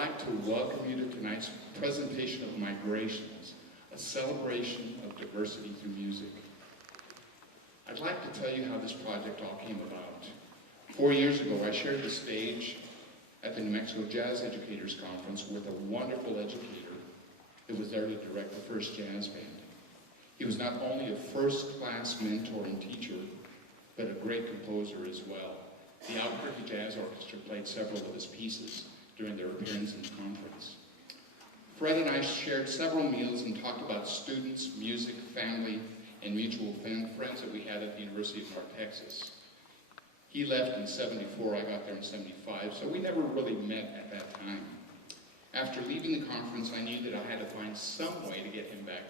like to welcome you to tonight's presentation of Migrations, a celebration of diversity through music. I'd like to tell you how this project all came about. 4 years ago, I shared the stage at the New Mexico Jazz Educators Conference with a wonderful educator who was there to direct the first jazz band. He was not only a first-class mentor and teacher, but a great composer as well. The Albuquerque Jazz Orchestra played several of his pieces during their appearance in the conference. Fred and I shared several meals and talked about students, music, family, and mutual friends that we had at the University of North Texas. He left in '74, I got there in '75, so we never really met at that time. After leaving the conference, I knew that I had to find some way to get him back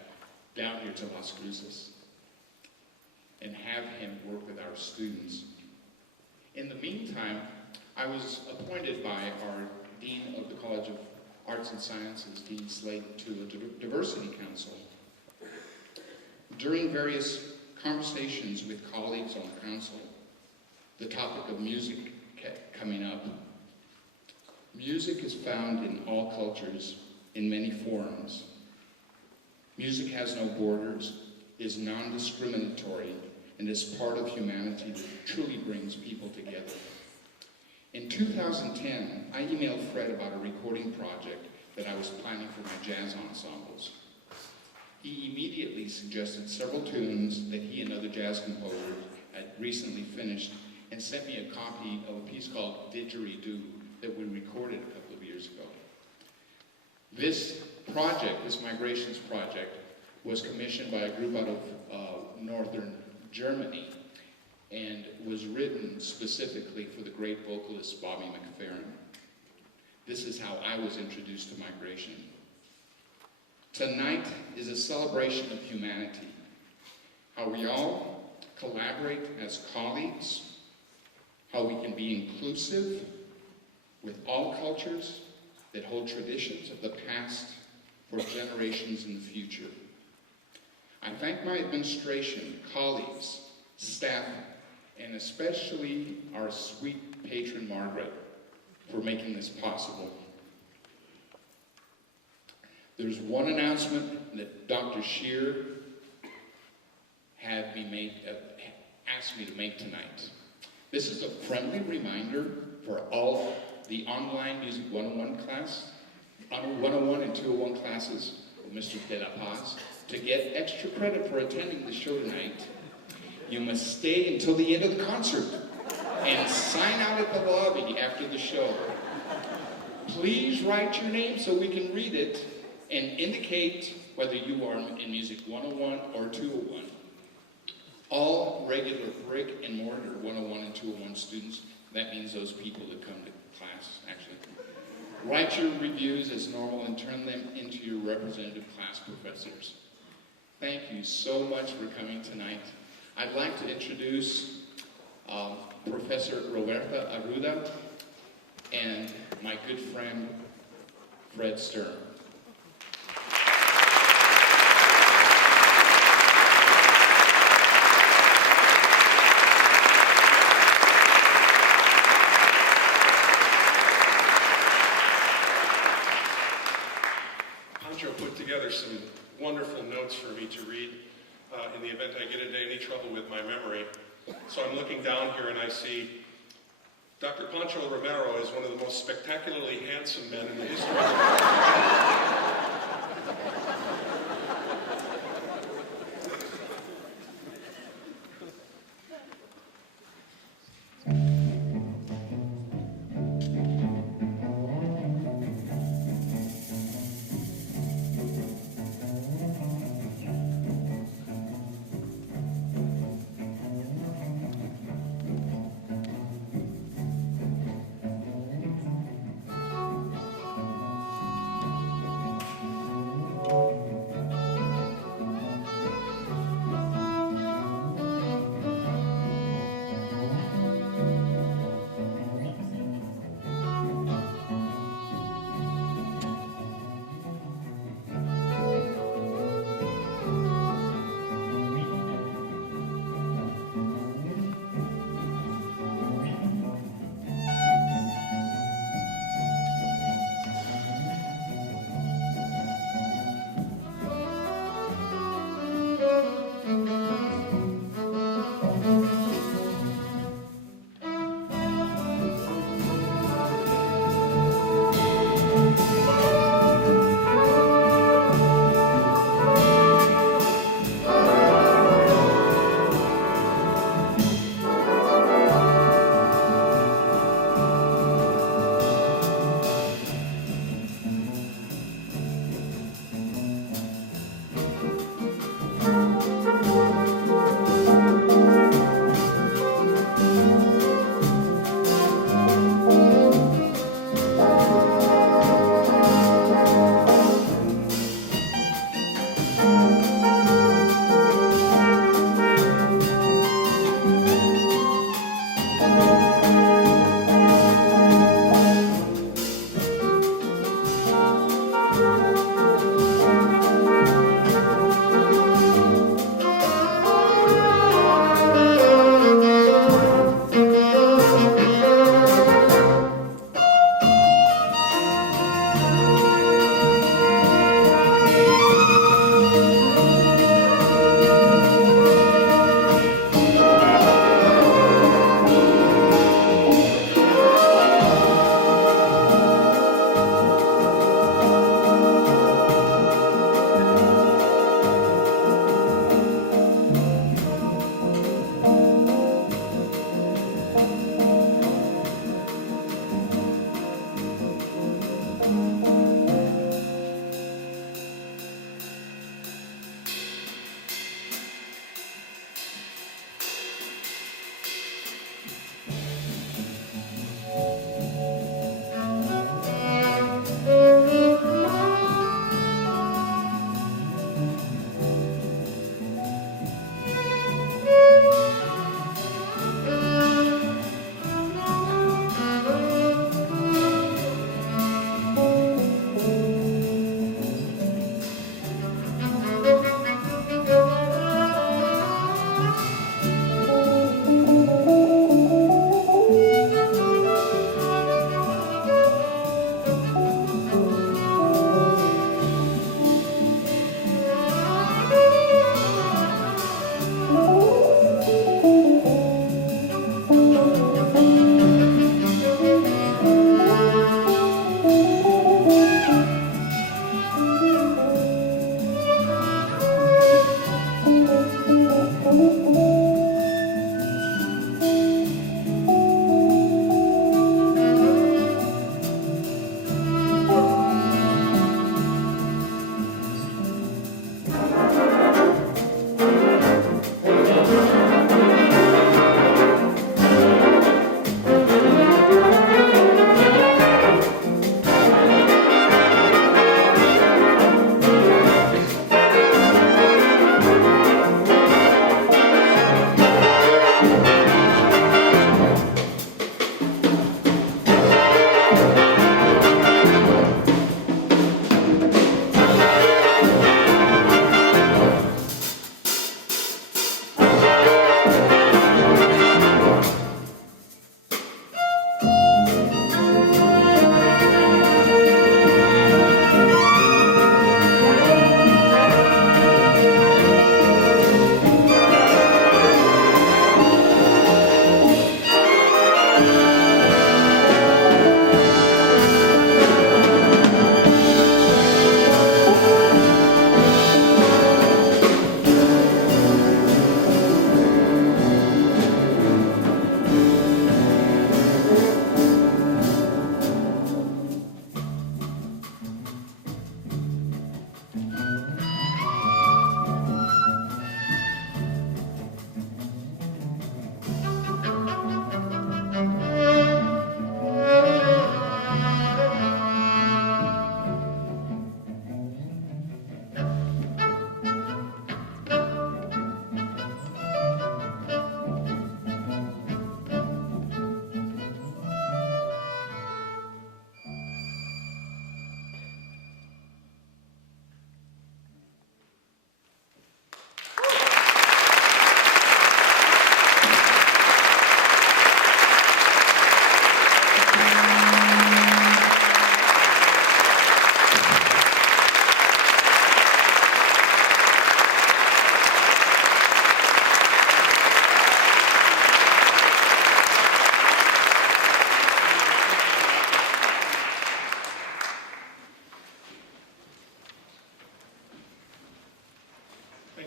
down here to Las Cruces and have him work with our students. In the meantime, I was appointed by our Dean of the College of Arts and Sciences, Dean Slate, to a diversity council. During various conversations with colleagues on the council, the topic of music kept coming up. Music is found in all cultures, in many forms. Music has no borders, is non-discriminatory, and is part of humanity that truly brings people together. In 2010, I emailed Fred about a recording project that I was planning for my jazz ensembles. He immediately suggested several tunes that he and other jazz composers had recently finished and sent me a copy of a piece called Didgeridoo that we recorded a couple of years ago. This project, this Migrations project, was commissioned by a group out of northern Germany and was written specifically for the great vocalist Bobby McFerrin. This is how I was introduced to Migration. Tonight is a celebration of humanity, how we all collaborate as colleagues, how we can be inclusive with all cultures that hold traditions of the past for generations in the future. I thank my administration, colleagues, staff, and especially our sweet patron, Margaret, for making this possible. There's one announcement that Dr. Shear had me asked me to make tonight. This is a friendly reminder for all the online Music 101 class, 101 and 201 classes of Mr. De La Paz. To get extra credit for attending the show tonight, you must stay until the end of the concert and sign out at the lobby after the show. Please write your name so we can read it and indicate whether you are in Music 101 or 201. All regular brick and mortar 101 and 201 students, that means those people that come to class, actually, write your reviews as normal and turn them into your representative class professors. Thank you so much for coming tonight. I'd like to introduce Professor Roberta Arruda and my good friend, Fred Sturm. Pancho put together some wonderful notes for me to read in the event I get into any trouble with my memory. So I'm looking down here and I see Dr. Pancho Romero is one of the most spectacularly handsome men in the history of the world.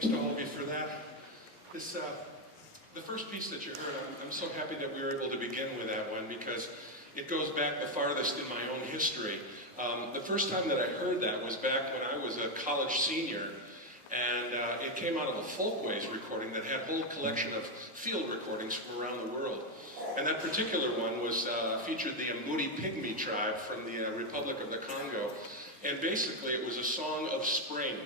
thanks to all of you for that. This, the first piece that you heard, I'm so happy that we were able to begin with that one because it goes back the farthest in my own history. The first time that I heard that was back when I was a college senior, and it came out of a Folkways recording that had a whole collection of field recordings from around the world. And that particular one was featured the Amudi Pygmy tribe from the Republic of the Congo. And basically it was a song of spring,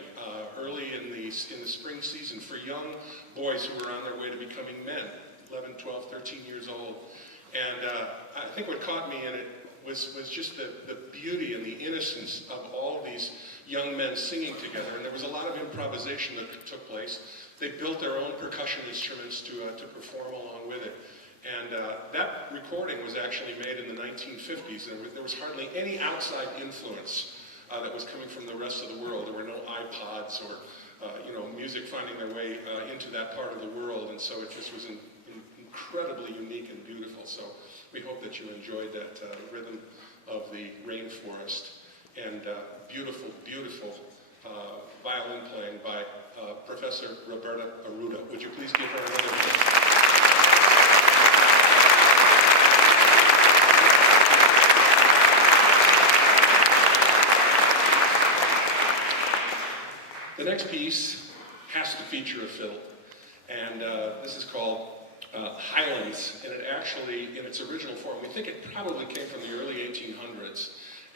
early in the spring season for young boys who were on their way to becoming men, 11, 12, 13 years old. And I think what caught me in it was just the beauty and the innocence of all these young men singing together. And there was a lot of improvisation that took place. They built their own percussion instruments to perform along with it. And that recording was actually made in the 1950s, and there was hardly any outside influence that was coming from the rest of the world. There were no iPods or music finding their way into that part of the world, and so it just was incredibly unique and beautiful. So we hope that you enjoyed that rhythm of the rainforest and beautiful, beautiful violin playing by Professor Roberta Arruda. Would you please give her another hand? The next piece has to feature a fiddle, and this is called Highlands, and it actually, in its original form, we think it probably came from the early 1800s,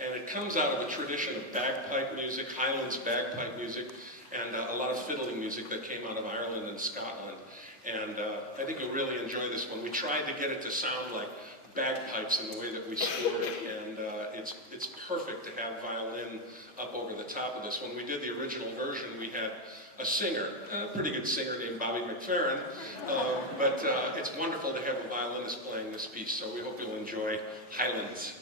and it comes out of a tradition of bagpipe music, Highlands bagpipe music, and a lot of fiddling music that came out of Ireland and Scotland, and I think you'll really enjoy this one. We tried to get it to sound like bagpipes in the way that we scored it, and it's perfect to have violin up over the top of this. When we did the original version, we had a singer, a pretty good singer named Bobby McFerrin, but it's wonderful to have a violinist playing this piece, so we hope you'll enjoy Highlands.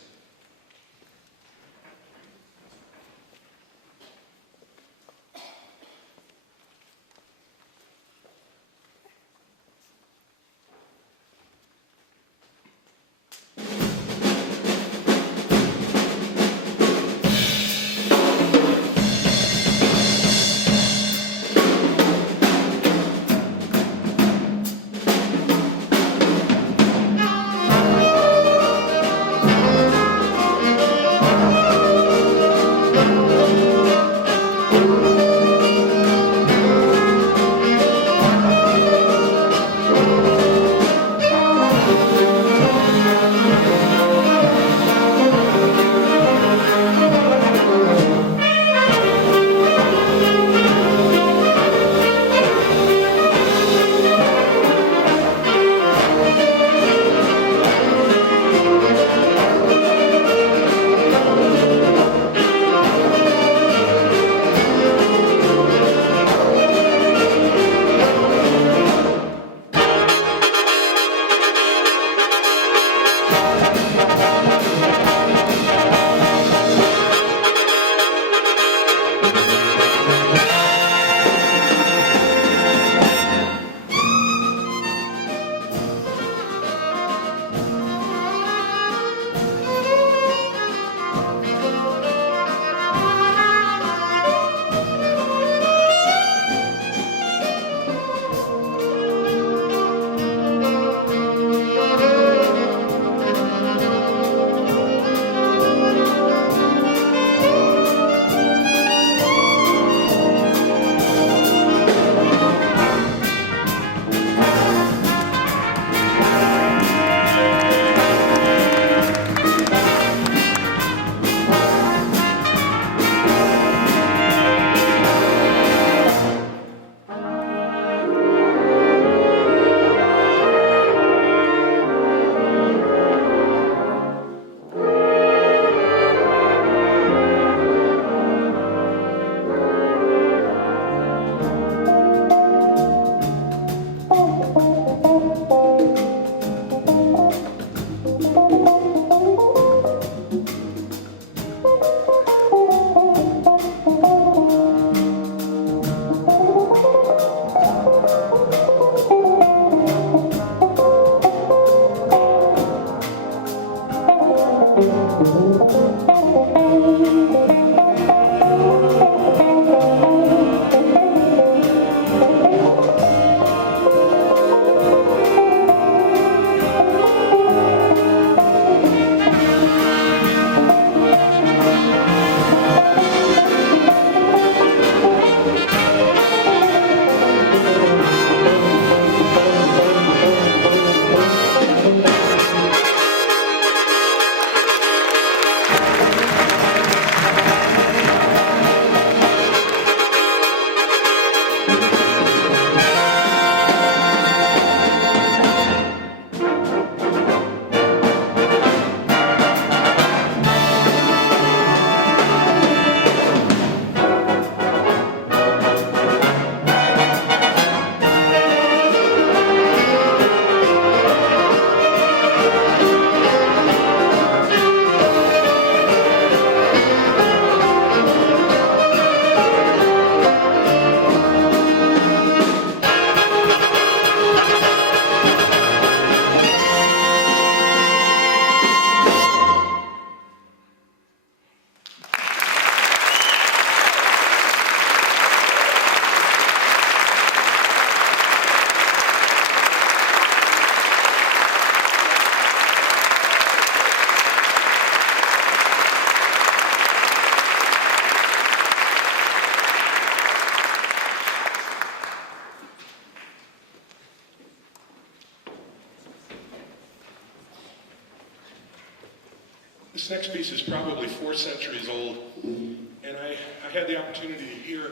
This next piece is probably 4 centuries old, and I had the opportunity to hear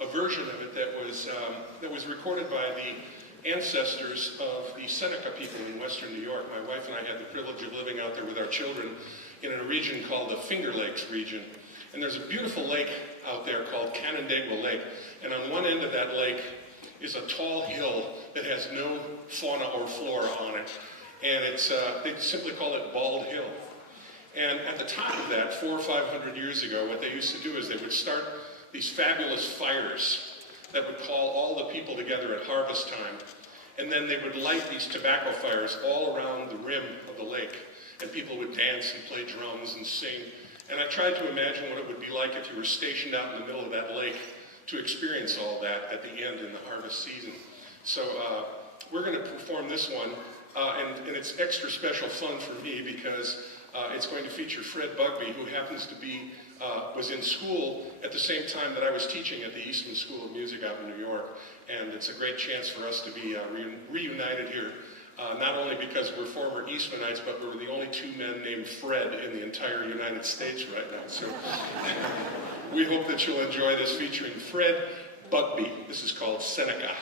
a version of it that was recorded by the ancestors of the Seneca people in western New York. My wife and I had the privilege of living out there with our children in a region called the Finger Lakes region. And there's a beautiful lake out there called Canandaigua Lake, and on one end of that lake is a tall hill that has no fauna or flora on it, and they simply call it Bald Hill. And at the top of that, 400 or 500 years ago, what they used to do is they would start these fabulous fires that would call all the people together at harvest time. And then they would light these tobacco fires all around the rim of the lake. And people would dance and play drums and sing. And I tried to imagine what it would be like if you were stationed out in the middle of that lake to experience all that at the end in the harvest season. So we're going to perform this one, and it's extra special fun for me because it's going to feature Fred Bugbee, who happens to be, was in school at the same time that I was teaching at the Eastman School of Music out in New York. And it's a great chance for us to be reunited here, not only because we're former Eastmanites, but we're the only 2 men named Fred in the entire United States right now. So we hope that you'll enjoy this featuring Fred Bugbee. This is called Seneca.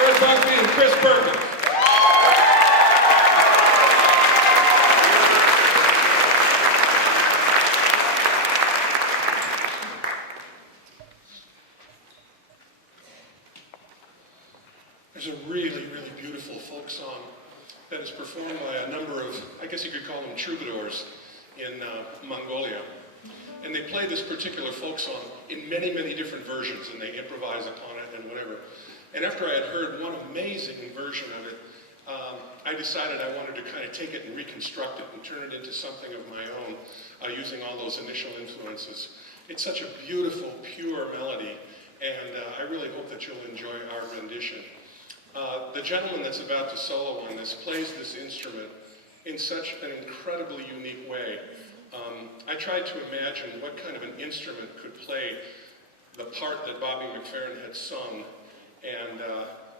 Fred Bugbee and Chris Perkins. There's a really, really beautiful folk song that is performed by a number of, I guess you could call them troubadours in Mongolia. And they play this particular folk song in many, many different versions, and they improvise upon it and whatever. And after I had heard one amazing version of it, I decided I wanted to kind of take it and reconstruct it and turn it into something of my own, using all those initial influences. It's such a beautiful, pure melody, and I really hope that you'll enjoy our rendition. The gentleman that's about to solo on this plays this instrument in such an incredibly unique way. I tried to imagine what kind of an instrument could play the part that Bobby McFerrin had sung, and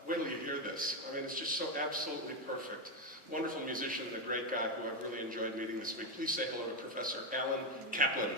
wait till you hear this. I mean, it's just so absolutely perfect. Wonderful musician and a great guy who I've really enjoyed meeting this week. Please say hello to Professor Alan Kaplan.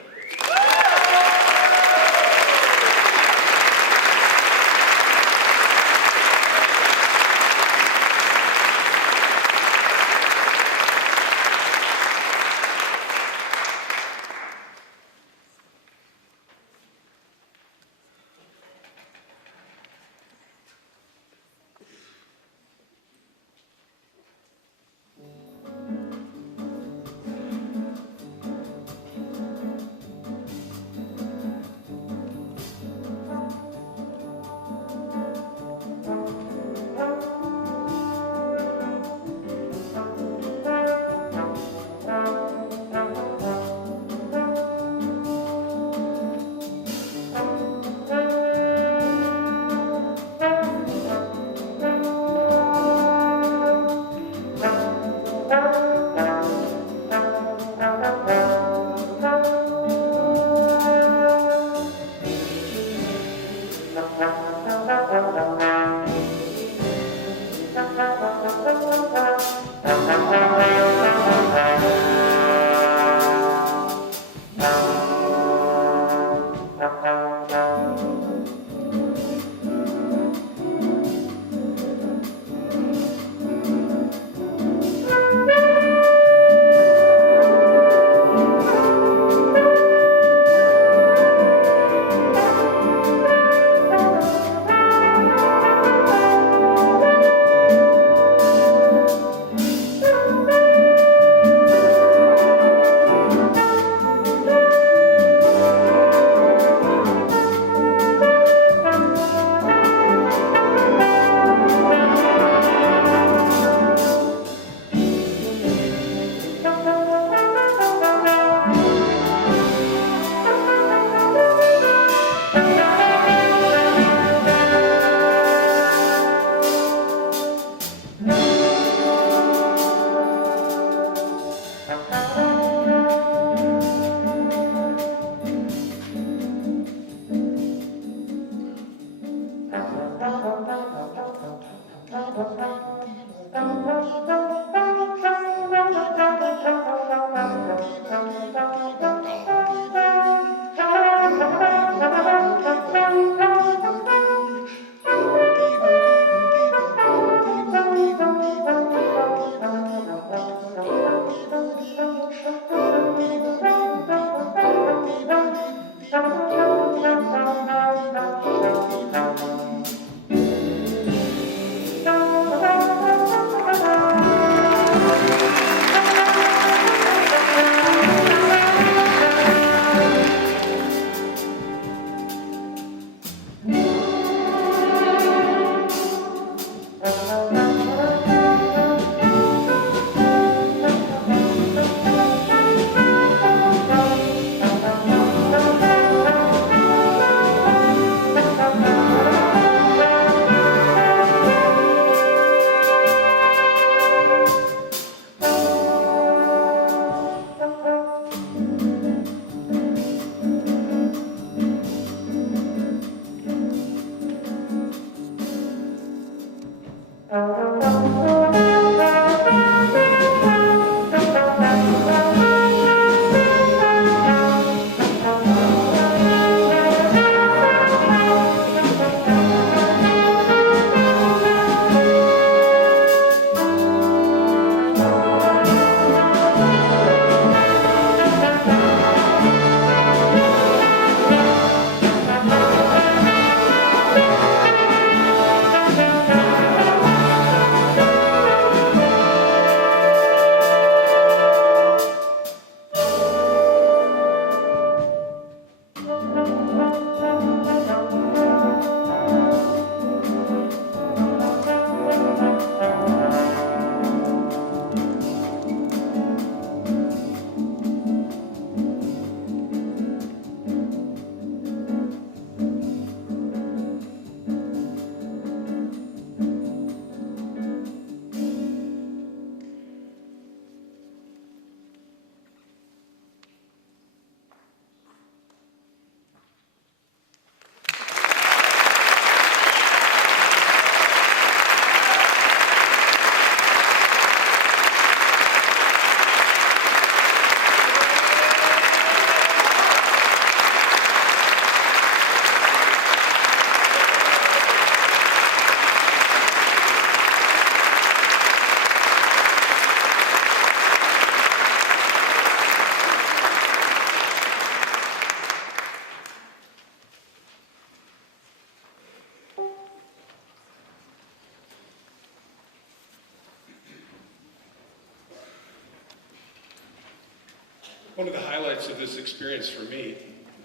One of the highlights of this experience for me,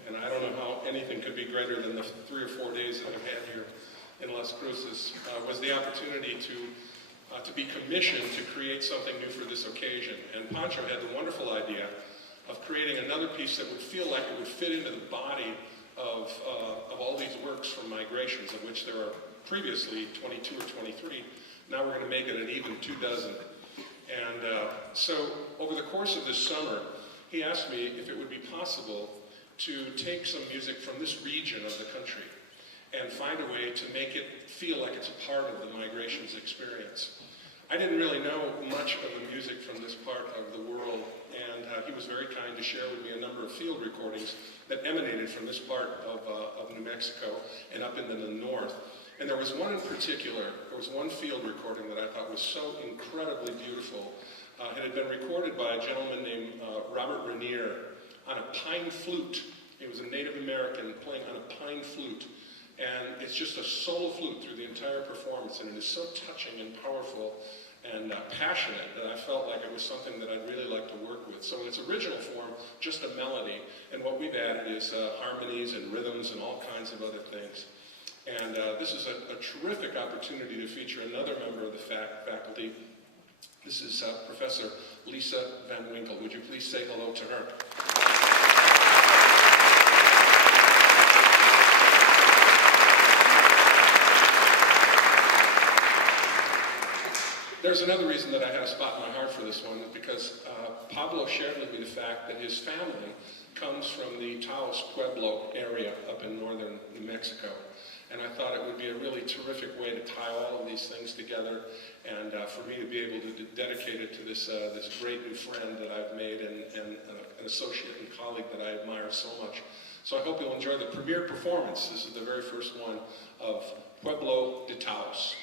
and I don't know how anything could be greater than the 3 or 4 days that I've had here in Las Cruces, was the opportunity to be commissioned to create something new for this occasion. And Pancho had the wonderful idea of creating another piece that would feel like it would fit into the body of all these works from Migrations, of which there are previously 22 or 23. Now we're going to make it an even 24. And so over the course of this summer, he asked me if it would be possible to take some music from this region of the country and find a way to make it feel like it's a part of the Migrations experience. I didn't really know much of the music from this part of the world, and he was very kind to share with me a number of field recordings that emanated from this part of New Mexico and up into the north. And there was one in particular, there was one field recording that I thought was so incredibly beautiful. It had been recorded by a gentleman named Robert Rainier on a pine flute. He was a Native American playing on a pine flute. And it's just a solo flute through the entire performance, and it is so touching and powerful and passionate that I felt like it was something that I'd really like to work with. So in its original form, just a melody, and what we've added is harmonies and rhythms and all kinds of other things. And this is a terrific opportunity to feature another member of the faculty. This is Professor Lisa Van Winkle. Would you please say hello to her? There's another reason that I had a spot in my heart for this one, because Pablo shared with me the fact that his family comes from the Taos Pueblo area up in northern New Mexico. And I thought it would be a really terrific way to tie all of these things together, and for me to be able to dedicate it to this great new friend that I've made and an associate and colleague that I admire so much. So I hope you'll enjoy the premiere performance. This is the very first one of Pueblo de Taos.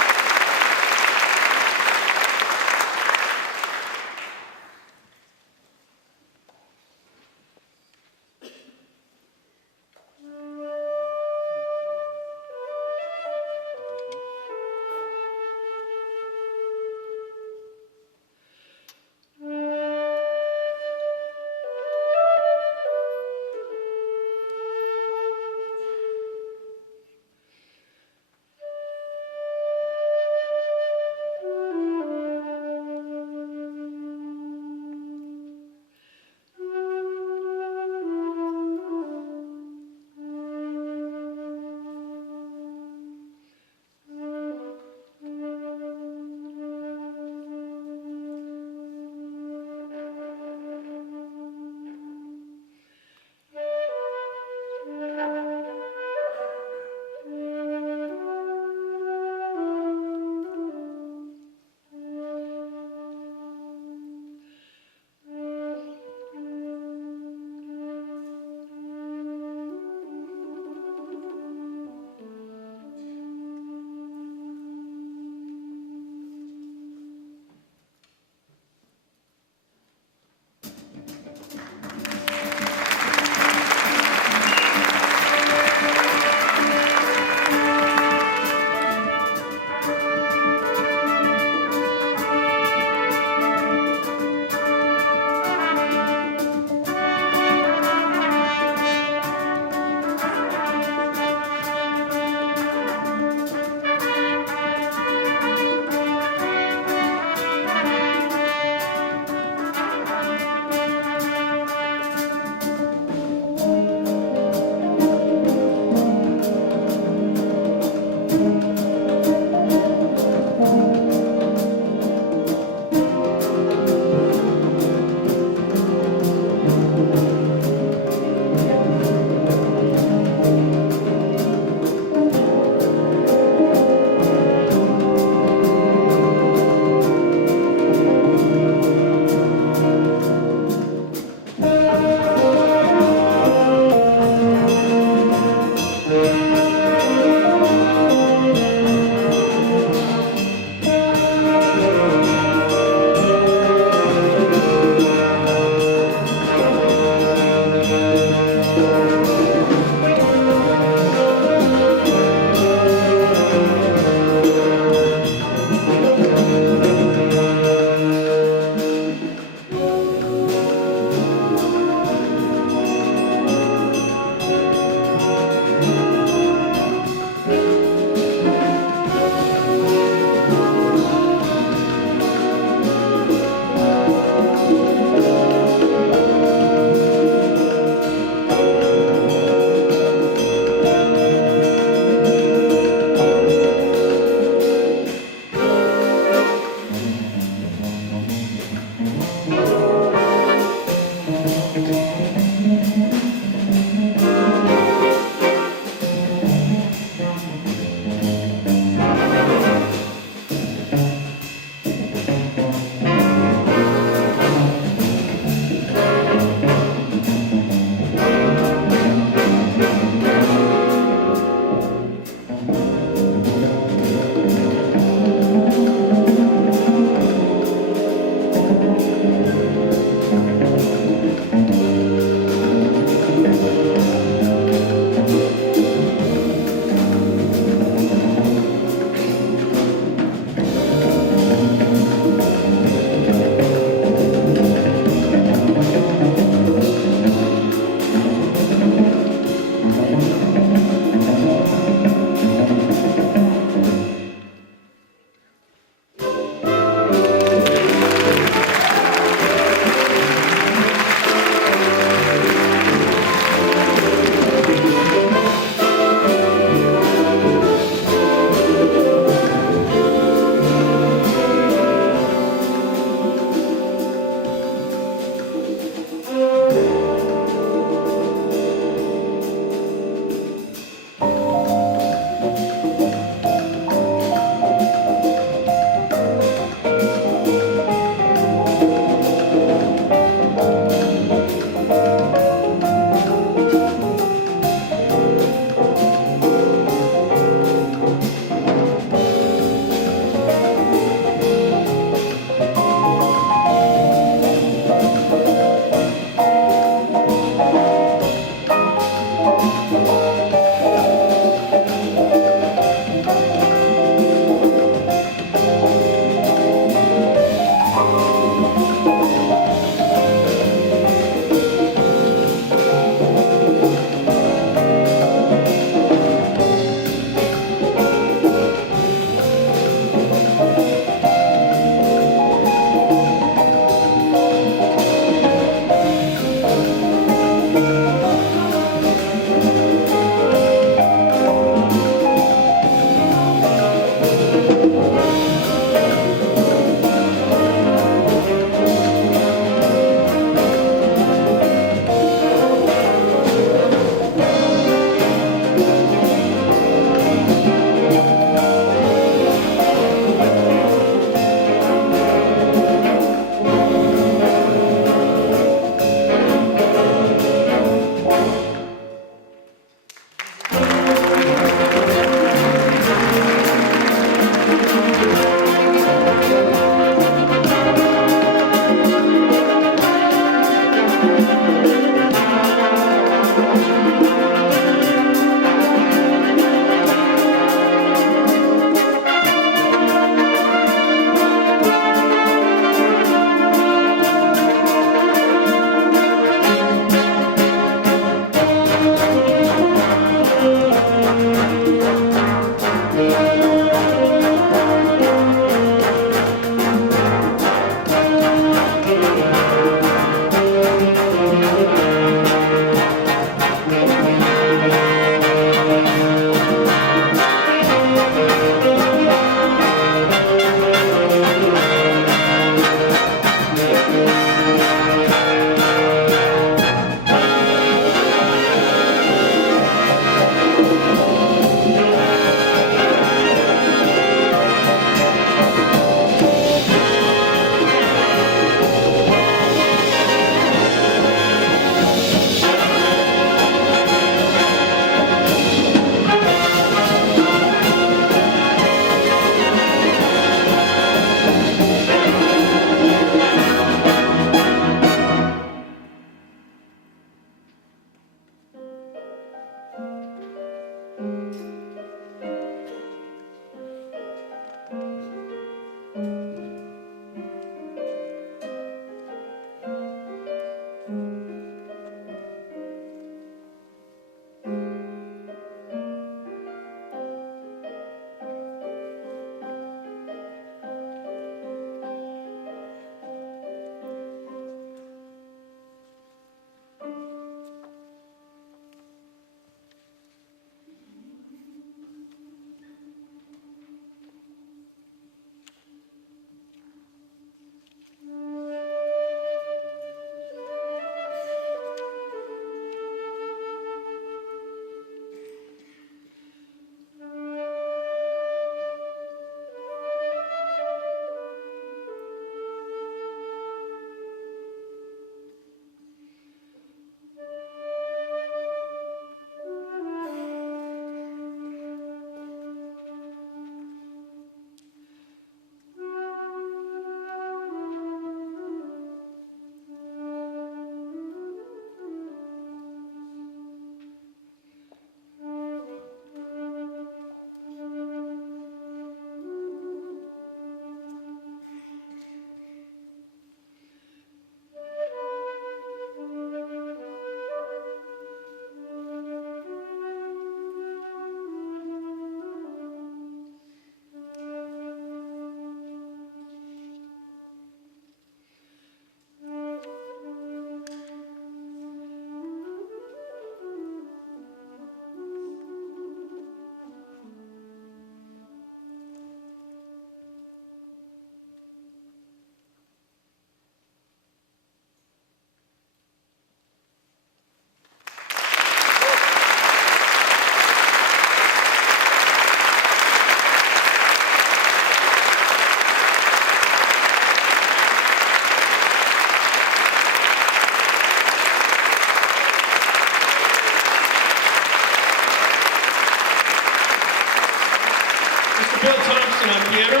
Bill Thompson on piano.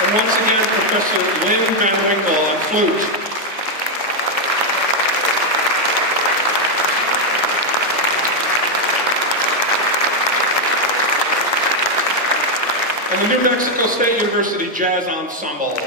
And once again, Professor Lynn Van Winkle on flute. And the New Mexico State University Jazz Ensemble.